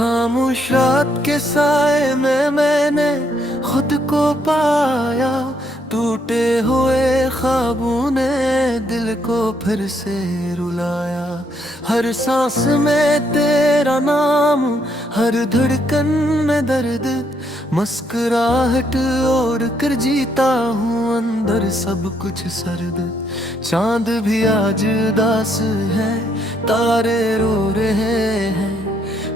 खामोशात के साए में मैंने खुद को पाया। टूटे हुए ख्वाबों ने दिल को फिर से रुलाया। हर सांस में तेरा नाम, हर धड़कन में दर्द, मुस्कुराहट और कर जीता हूँ अंदर सब कुछ सर्द। चांद भी आज उदास है, तारे रो रहे हैं।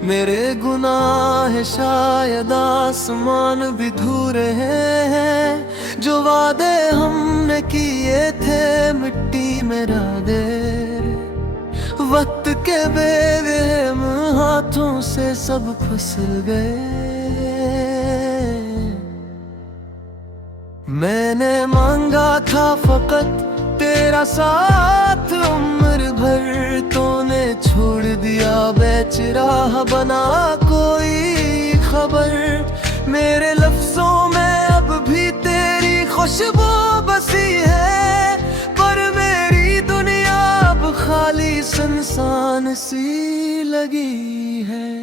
मेरे गुनाह शायद आसमान भी धो रहे हैं। जो वादे हमने किए थे मिट्टी में दे, वक्त के बेरहम हाथों से सब फिसल गए। मैंने मांगा था फकत तेरा साथ उम्र भर, तूने छोड़ दिया बेचराह बना कोई खबर। मेरे लफ्जों में अब भी तेरी खुशबू बसी है, पर मेरी दुनिया अब खाली सुनसान सी लगी है।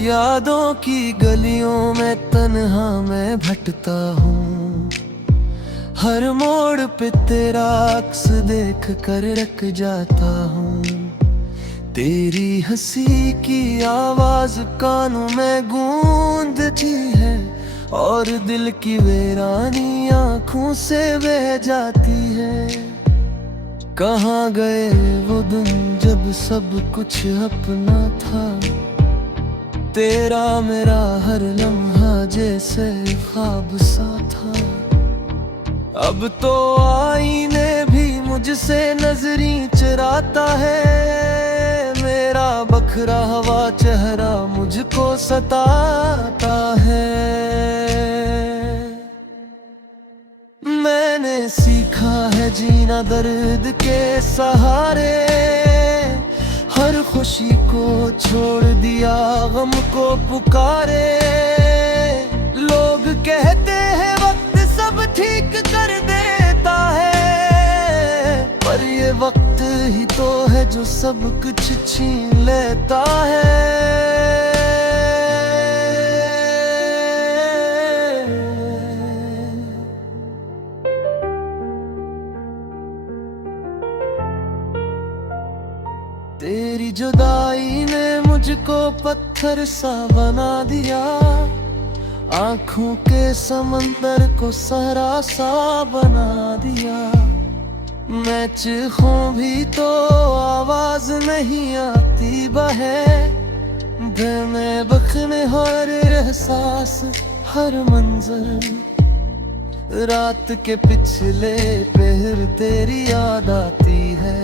यादों की गलियों में तन्हा मैं भटता हूँ। हर मोड़ पे तेरा अक्स देख कर रख जाता हूँ। तेरी हंसी की आवाज कानों में गूंजती है, और दिल की वीरानी आँखों से बह जाती है। कहाँ गए वो दिन जब सब कुछ अपना था, तेरा मेरा हर लम्हा जैसे ख्वाब सा था। अब तो आईने भी मुझसे नजरी चुराता है, मेरा बखरा हुआ चेहरा मुझको सताता है। मैंने सीखा है जीना दर्द के सहारे, हर खुशी को छोड़ दिया गम को पुकारे। लोग कहते हैं वक्त सब ठीक कर देता है, पर ये वक्त ही तो है जो सब कुछ छीन लेता है। तेरी जुदाई ने मुझको पत्थर सा बना दिया, आँखों के समंदर को सहरा सा बना दिया। मैं चीखूं भी तो आवाज नहीं आती बहे, दिल में बखने हर एहसास हर मंजर। रात के पिछले पहर तेरी याद आती है,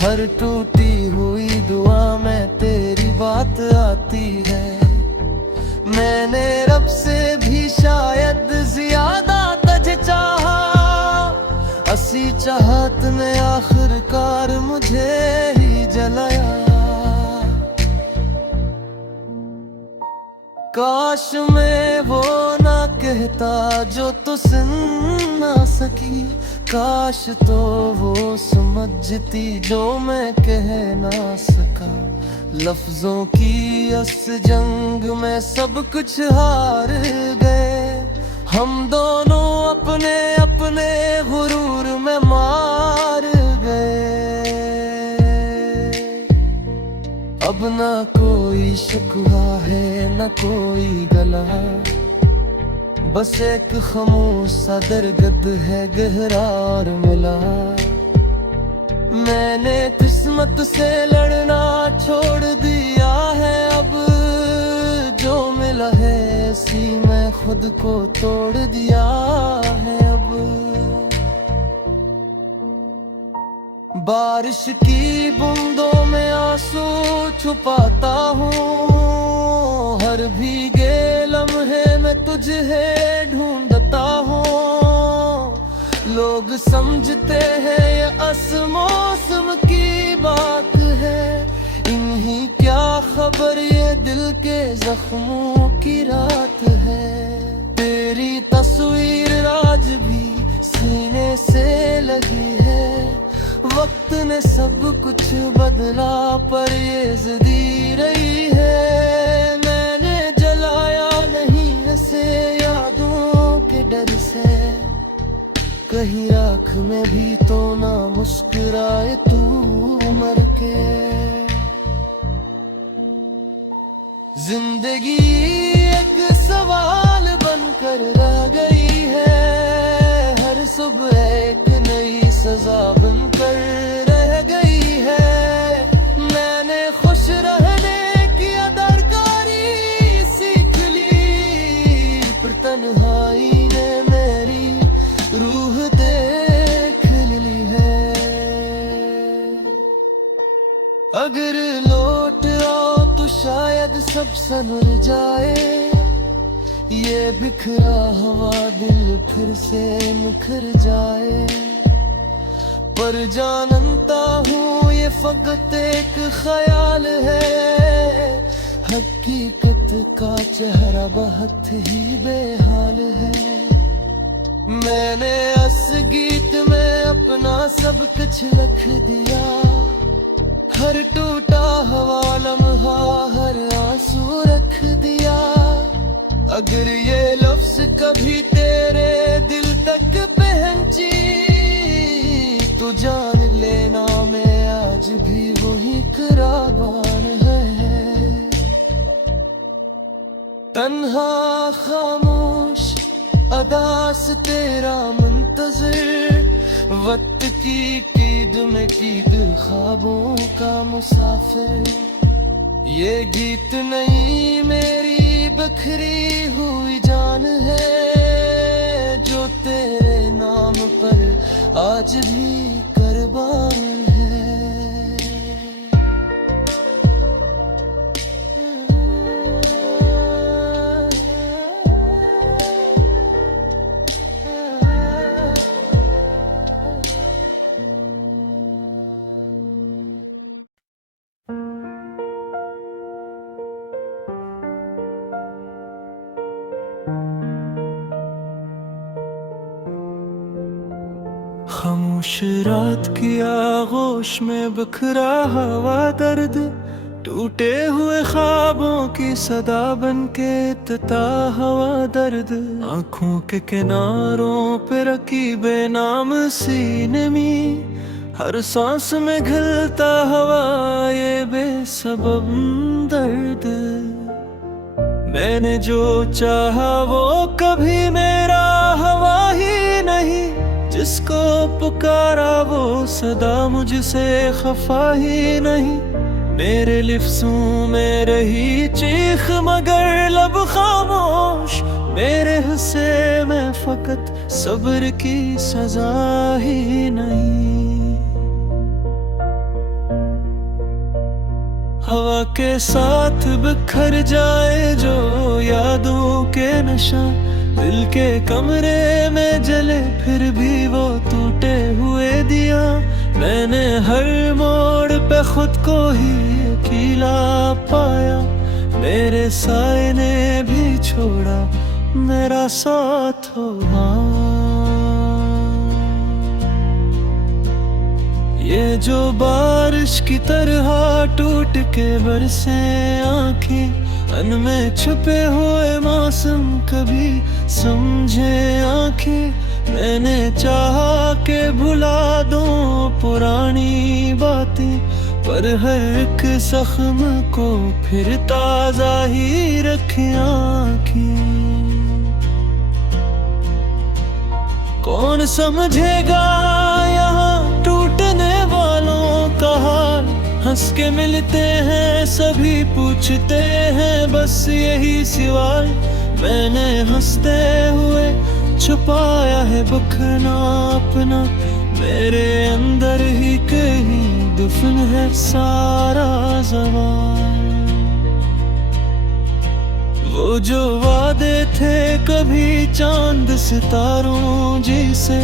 हर टूटी हुई दुआ में तेरी बात आती है। मैंने रब से भी शायद ज्यादा तुझे चाहा, असी चाहत ने आखिरकार मुझे ही जलाया। काश मैं वो ना कहता जो तू सुन ना सकी, काश तो वो समझती जो मैं कह ना सका। लफ्जों की इस जंग में सब कुछ हार गए, हम दोनों अपने अपने गुरूर में मार गए। अब ना कोई शिकवा है न कोई गला, बस एक खामोश सा दर्द है गहरा और मिला। मैंने किस्मत से लड़ना छोड़ दिया है, अब जो मिला है इसी में खुद को तोड़ दिया है। अब बारिश की बूंदों में आंसू छुपाता हूँ, हर भीगे लम्हे में तुझे ढूंढता हूँ। लोग समझते हैं ये मौसम की बात है, इन्हीं क्या खबर ये दिल के जख्मों की रात है। तेरी तस्वीर आज भी सीने से लगी है। वक्त ने सब कुछ बदला पर ये ज़िंदी रही है। मैंने जलाया नहीं ऐसे यादों के डर से, कहीं आँख में भी तो ना मुस्कुराए तू मर के। जिंदगी एक सवाल बनकर रह गई है, हर सुबह एक नई सजा बनकर रह गई है। मैंने खुश रहने की अदाकारी सीख ली, पर तन्हाई ने मेरी रूह देख ली है। अगर लौट आओ तो शायद सब संवर जाए, ये बिखरा हुआ दिल फिर से निखर जाए। पर जानता हूँ ये फकत एक ख्याल है, हकीकत का चेहरा बहुत ही बेहाल है। मैंने इस गीत में अपना सब कुछ लिख दिया, हर टूटा हुआ लम्हा हर आंसू रख दिया। अगर ये लफ्ज कभी तेरे दिल तक पहुंची तो जान लेना मैं आज भी वही कुर्बान है। तन्हा खामोश अदास तेरा मुंतज़िर, वक्त की कीद में कीद ख्वाबों का मुसाफिर। ये गीत नहीं मेरी बखरी हुई जान है, जो तेरे नाम पर आज भी कुर्बान है। खामोश रात की आगोश में बिखरा हवा दर्द, टूटे हुए ख्वाबों की सदा बन के तता हवा दर्द। आँखों के किनारों पे रखी बेनाम सी नमी, हर सांस में घिलता हवा ये बेसबब दर्द। मैंने जो चाहा वो कभी मेरा हवा ही नहीं, जिसको पुकारा वो सदा मुझसे खफा ही नहीं। मेरे लिफ्ज़ों में रही चीख मगर लब खामोश, मेरे हिस्से में फकत सब्र की सजा ही नहीं। हवा के साथ बिखर जाए जो यादों के नशा, दिल के कमरे में जले फिर भी वो टूटे हुए दिया। मैंने हर मोड़ पे खुद को ही अकेला पाया, मेरे साए ने भी छोड़ा मेरा साथ हो। ये जो बारिश की तरह टूट के बरसे आंखें, अनमें छुपे हुए मौसम कभी समझे आंखें। मैंने चाहा के भुला दूं पुरानी बातें, पर हर एक जख्म को फिर ताजा ही रखे आंखें। कौन समझेगा यहाँ टूटने वालों का हाल, हंस के मिलते हैं सभी पूछते हैं बस यही सवाल। मैंने हंसते हुए छुपाया है बखना अपना, मेरे अंदर ही कहीं दफन है सारा ज़वाल। वो जो वादे थे कभी चांद सितारों जैसे,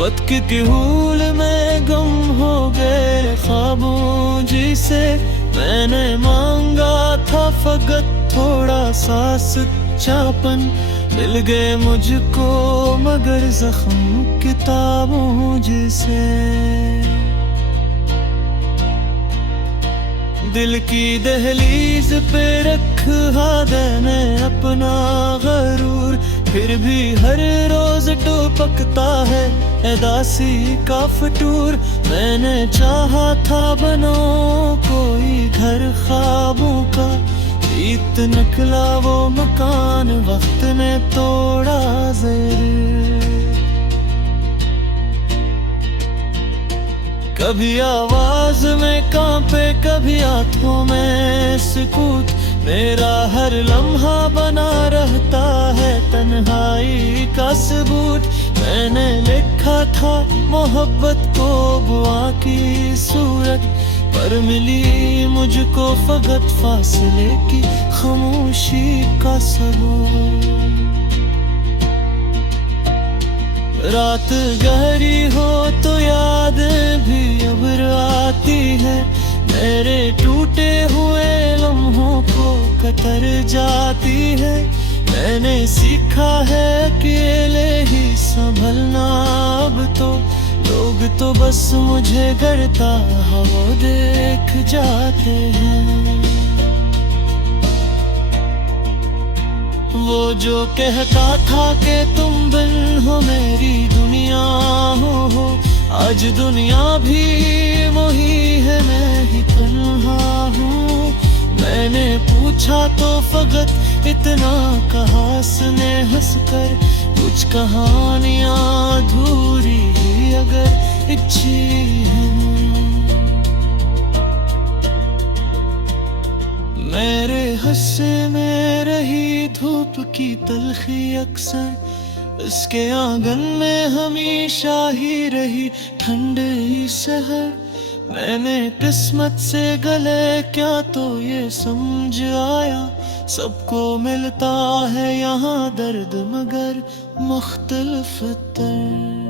वक्त की हूल में गम हो गए ख्वाबों जैसे। मैंने मांगा था फकत थोड़ा सा सच्चापन मिल गए मुझको, मगर जख्म किताबों जैसे। दिल की दहलीज पे रखा मैंने अपना गरूर, फिर भी हर रोज टपकता है एदासी का फतूर। मैंने चाहा था बनो कोई घर ख्वाबों का, इत निकला वो मकान वक्त ने तोड़ा ज़र। कभी आवाज में कांपे, कभी हाथों में सुकूत, मेरा हर लम्हा बना रहता है तन्हाई का सबूत। मैंने लिखा था मोहब्बत को बुआ की सूरत, पर मिली मुझको फकत फासले की खामोशी का सबूत। रात गहरी हो तो यादें भी अब्र आती है, मेरे टूटे हुए लम्हों को कतर जाती है। मैंने सीखा है अकेले ही संभलना अब तो, लोग तो बस मुझे गड़ता हुआ देख जाते हैं। वो जो कहता था कि तुम बिन हो मेरी दुनिया हो, आज दुनिया भी वही है, मैं ही तन्हा हूँ। मैंने पूछा तो फकत इतना कहा उसने हंसकर, कुछ कहानियाँ अधूरी ही अगर अच्छी हैं। मेरे हस्से में रही धूप की तलखी अक्सर, इसके आंगन में हमेशा ही रही ठंडी सहर। मैंने किस्मत से गले क्या तो ये समझ आया, सबको मिलता है यहाँ दर्द मगर मुख्तलिफ तर।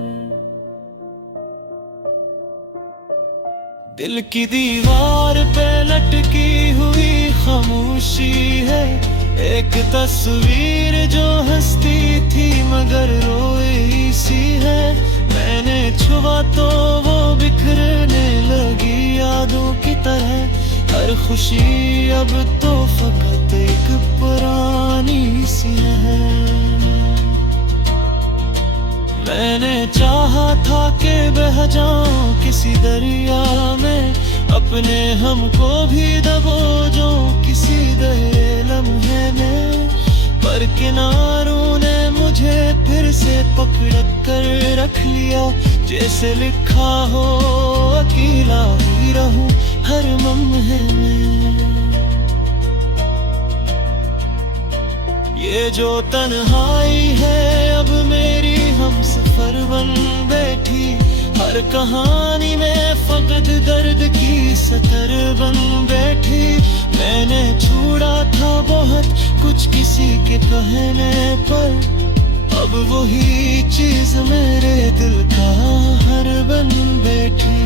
दिल की दीवार पे लटकी हुई खामोशी है, एक तस्वीर जो हंसती थी मगर रोई सी है। मैंने छुआ तो वो बिखरने लगी यादों की तरह, हर खुशी अब तो फकत एक पुरानी सी है। मैंने चाहा था कि बह जाऊं किसी दरिया में, अपने हमको भी दबो जो किसी गहरे लम्हे में, पर किनारों ने मुझे फिर से पकड़ कर रख लिया। जैसे लिखा हो अकेला ही रहूं हर लम्हे में। ये जो तन्हाई है अब मेरी हम सफर बन बैठी, हर कहानी में फकत दर्द की सतर बन बैठी। मैंने छोड़ा था बहुत कुछ किसी के कहने पर, अब वही चीज मेरे दिल का हर बन बैठी।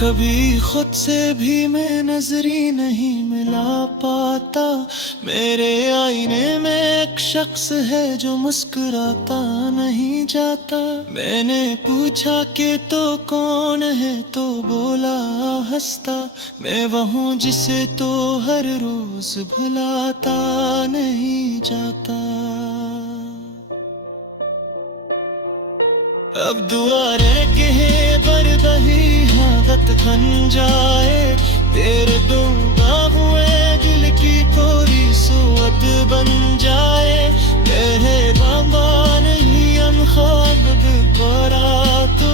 कभी खुद से भी मैं नजरी नहीं मिला पाता, मेरे आईने में एक शख्स है जो मुस्कुराता नहीं जाता। मैंने पूछा कि तो कौन है, तो बोला हंसता, मैं वहूँ जिसे तो हर रोज भुलाता नहीं जाता। अब दुआ रह के है बरदही हादत खन जाए, तेरे दूंगा हुए दिल की कोरी सूरत बन जाए। तेरे बाबा नहीं अनखाब गोरा तू,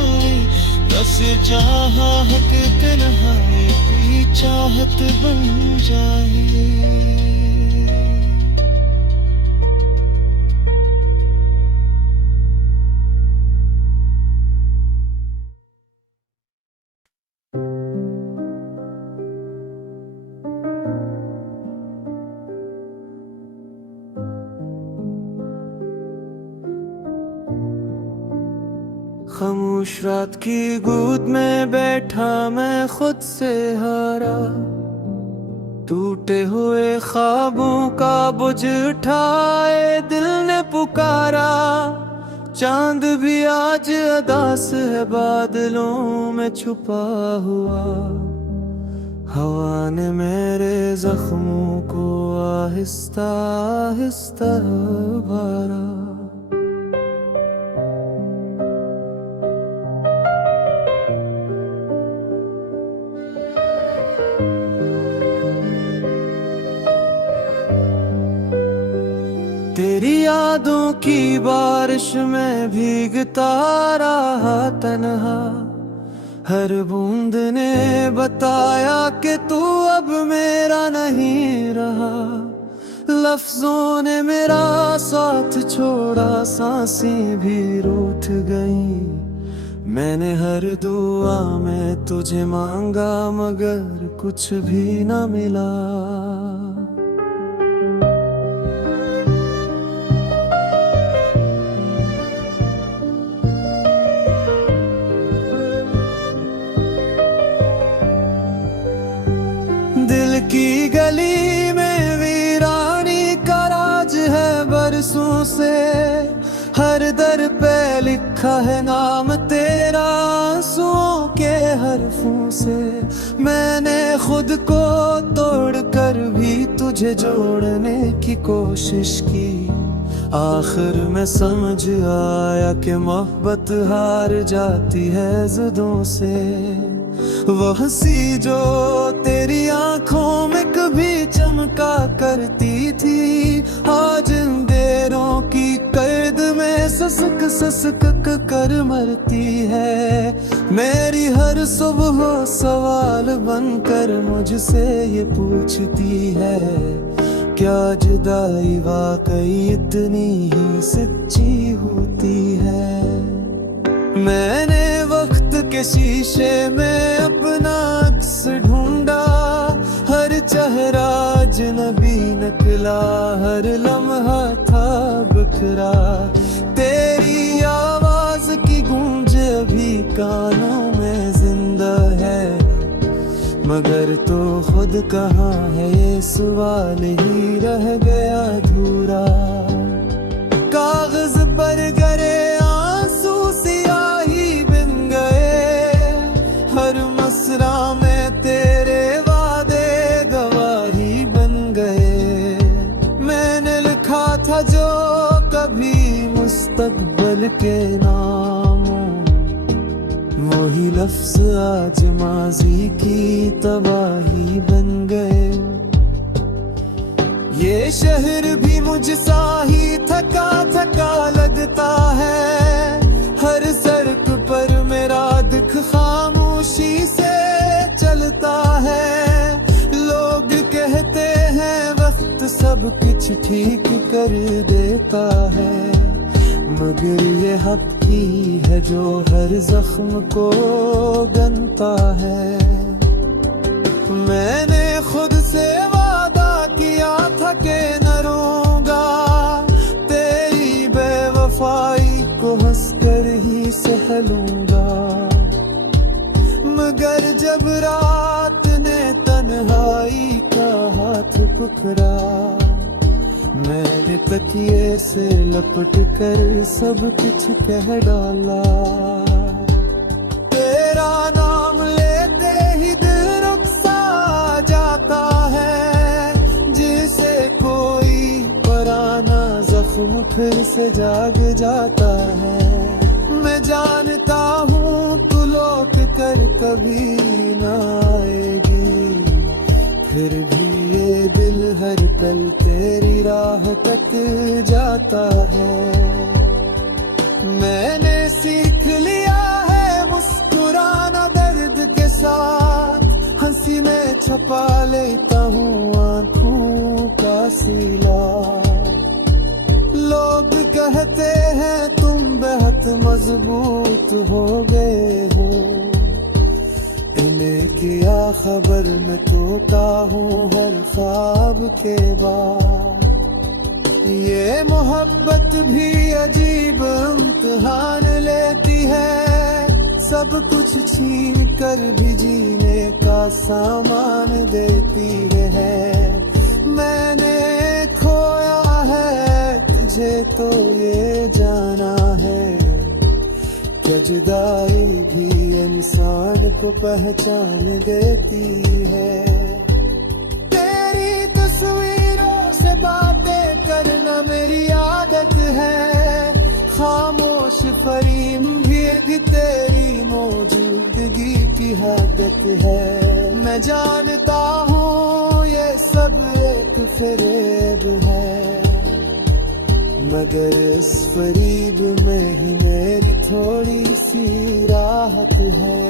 बस चाहत तन्हाई भी चाहत बन जाए। खामोश रात की गोद में बैठा मैं खुद से हारा, टूटे हुए ख्वाबों का बुझ उठाए दिल ने पुकारा। चांद भी आज अदास है बादलों में छुपा हुआ, हवा ने मेरे जख्मों को आहिस्ता आहिस्ता भरा। तेरी यादों की बारिश में भीगता रहा तन्हा, हर बूंद ने बताया कि तू अब मेरा नहीं रहा। लफ्जों ने मेरा साथ छोड़ा, सांसें भी रूठ गईं। मैंने हर दुआ में तुझे मांगा मगर कुछ भी न मिला। दिल की गली में वीरानी का राज है बरसों से, हर दर पे लिखा है नाम तेरा आंसुओं के हरफों से। मैंने खुद को तोड़ कर भी तुझे जोड़ने की कोशिश की, आखिर में समझ आया कि मोहब्बत हार जाती है ज़िद्दों से। वो हंसी जो तेरी आंखों में कभी चमका करती थी, आज अंधेरों की कैद में ससक ससक कर मरती है। मेरी हर सुबह सवाल बनकर मुझसे ये पूछती है, क्या जुदाई वाकई इतनी ही सच्ची होती है। मैंने वक्त के शीशे में अपना अक्स ढूंढा, हर चेहरा अजनबी निकला, हर लम्हा था बिखरा। तेरी आवाज की गूंज अभी कानों में जिंदा है, मगर तो खुद कहाँ है ये सवाल ही रह गया अधूरा। कागज पर गरे आंसू सियाही बिन गए, हर मसरा में तेरे वादे गवाही बन गए। मैंने लिखा था जो कभी मुस्तकबिल के नामों, वही लफ्ज आज माजी की तबाही बन गए। ये शहर भी मुझसा ही थका थका लगता है, हर सड़क पर मेरा दुख खामोशी से चलता है। लोग कहते हैं वक्त सब कुछ ठीक कर देता है, मगर ये हक़ी है जो हर जख्म को गनता है। मैंने खुद से वादा किया था कि न रोऊंगा, तेरी बेवफाई को हंसकर ही सह लूंगा। मगर जब रात ने तन्हाई का हाथ पकड़ा, मैंने तकिए से लपट कर सब कुछ कह डाला। तेरा नाम लेते ही दिल रुक सा जाता है, जिसे कोई पुराना जख्म फिर से जाग जाता है। मैं जानता हूँ तू लौट कर कभी न आएगी, फिर भी ये दिल हर पल तेरी राह तक जाता है। मैंने सीख लिया है मुस्कुराना दर्द के साथ, हंसी में छुपा लेता हूँ आँखों का सिला। लोग कहते हैं तुम बहुत मजबूत हो गए हो, इन्हें किया खबर में तोता हूँ हर ख्वाब के बाद। ये मोहब्बत भी अजीब इम्तिहान लेती है, सब कुछ छीन कर भी जीने का सामान देती है। मैंने खोया है तुझे तो ये जाना है, क्या जुदाई भी इंसान को पहचान देती है। तेरी तस्वीरों से बातें करना मेरी आदत है, खामोश फरीब भी तेरी मौजूदगी की आदत है। मैं जानता हूँ ये सब एक फरेब है, मगर इस फरीब में ही मेरी थोड़ी सी राहत है।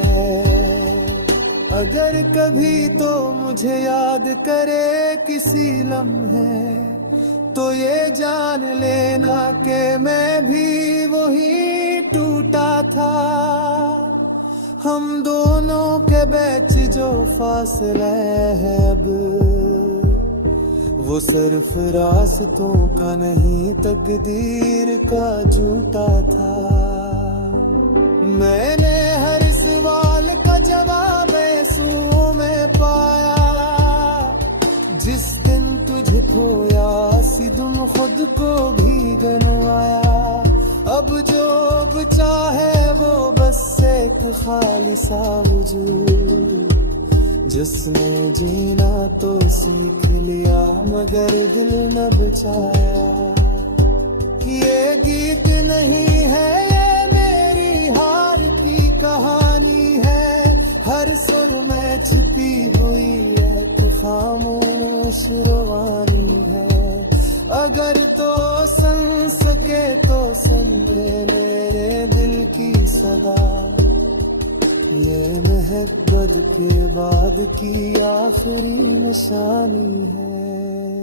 अगर कभी तो मुझे याद करे किसी लम्हे, तो ये जान लेना कि मैं भी वही टूटा था। हम दोनों के बीच जो फासला है अब, वो सिर्फ रास्तों का नहीं तकदीर का झूठा था। मैंने हर सवाल का जवाब आंसुओं में पाया, जिस दिन तुझे खोया सी तुम खुद को भी गनवाया। अब जो बचा है वो बस एक खाली सा वजूद, जिसने जीना तो सीख लिया मगर दिल न बचाया। ये गीत नहीं है ये मेरी हार की कहानी है, हर सुर में छिपी हुई एक खामोश रवानी है। अगर तो सुन सके तो सुन ले मेरे दिल की सदा, ये मोहब्बत के बाद की आखिरी निशानी है।